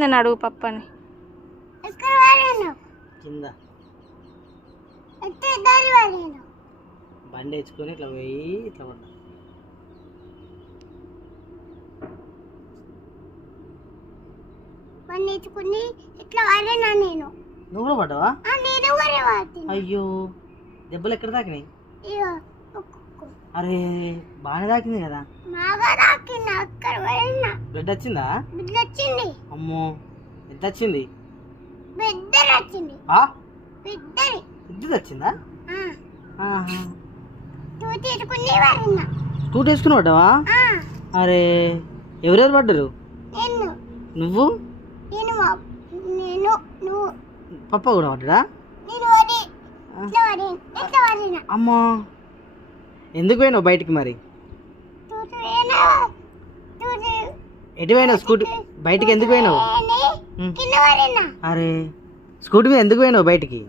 ఏమైందని అడుగు పప్పని. కింద బండి వేసుకొని ఇట్లా పోయి ఇట్లా పడ్డా. నువ్వు కూడా పడ్డావా? అయ్యో, దెబ్బలు ఎక్కడ తాకినాయి? అరే బాగానే తాకింది కదా. బ్లడ్ వచ్చిందా? అమ్మో, ఎంత వచ్చింది? ఇద్దరు వచ్చిందా? స్కూటీ వేసుకుని పడ్డావా? అరే ఎవరెవరు పడ్డారు? నువ్వు, పప్ప కూడా పడ్డా? అమ్మా, ఎందుకు పోయినావు బయటికి? మరి ఎటు పోయినావు? స్కూటీ బయటికి ఎందుకు పోయినావు? అరే స్కూటీ మీద ఎందుకు పోయినావు బయటికి?